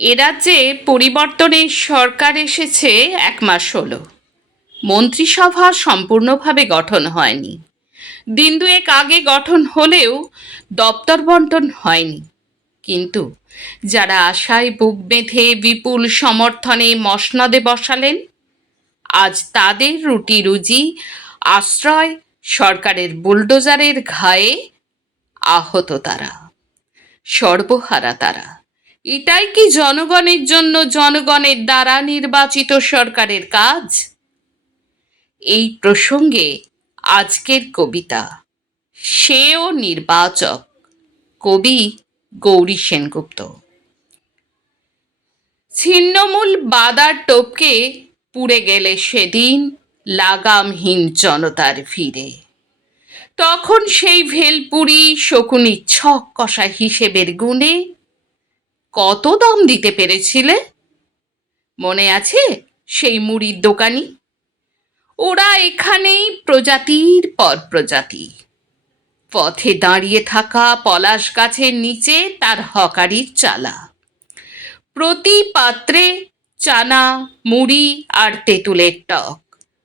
এ রাজ্যে পরিবর্তনের সরকার এসেছে 1 মাস হলো। মন্ত্রিসভা সম্পূর্ণভাবে গঠন হয়নি। দিন দুয়েক আগে গঠন হলেও দপ্তর বন্টন হয়নি। কিন্তু যারা আশায় বুক বেঁধে বিপুল সমর্থনে মসনদে বসালেন, আজ তাদের রুটি রুজি আশ্রয় সরকারের বুলডোজারের ঘায়ে আহত তারা, সর্বহারা তারা। এটাই কি জনগণের জন্য জনগণের দ্বারা নির্বাচিত সরকারের কাজ? এই প্রসঙ্গে আজকের কবিতা সেও নির্বাচক, কবি গৌরী সেনগুপ্ত। ছিন্নমূল বাদার টোপকে পুড়ে গেলে সেদিন লাগামহীন জনতার ভিড়ে, তখন সেই ভেলপুরি শকুনি ছক কষা হিসেবের গুণে কত দাম দিতে পেরেছিলে? মনে আছে সেই মুড়ির দোকানি? ওরা এখানেই প্রজাতির পর প্রজাতি। পথে দাঁড়িয়ে থাকা পলাশ গাছের নিচে তার হকারির চালা, প্রতি পাত্রে চানা, মুড়ি আর তেঁতুলের টক,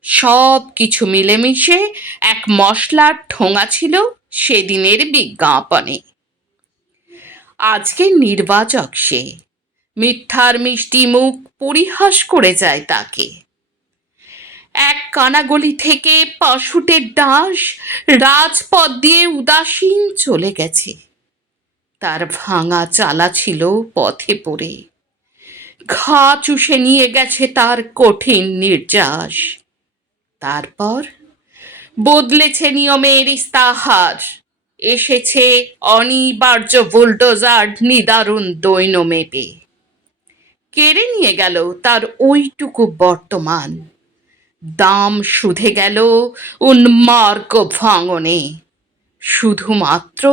সব কিছু মিলেমিশে এক মশলার ঠোঙা ছিল সেদিনের বিজ্ঞাপনে। আজকের নির্বাচক সে, মিথ্যার মিষ্টি মুখ পরিহাস করে যায় তাকে। এক কানাগলি থেকে পাশুটের ডাঁশ রাজপথ দিয়ে উদাসীন চলে গেছে। তার ভাঙা চালা ছিল পথে পড়ে, ঘা চুষে নিয়ে গেছে তার কঠিন নির্যাস। তারপর বদলেছে নিয়মের ইস্তাহার, এসেছে অনিবার্য বুলডোজার নিদারুণ দৈন্য মেপে। কেড়ে নিয়ে গেল তার ওইটুকু বর্তমান, দাম শুধে গেল উন্মার্গ ভাঙনে। শুধুমাত্র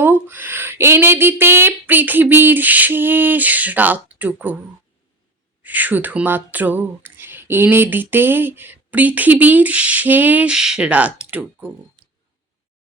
এনে দিতে পৃথিবীর শেষ রাতটুকু, শুধুমাত্র এনে দিতে পৃথিবীর শেষ রাতটুকু।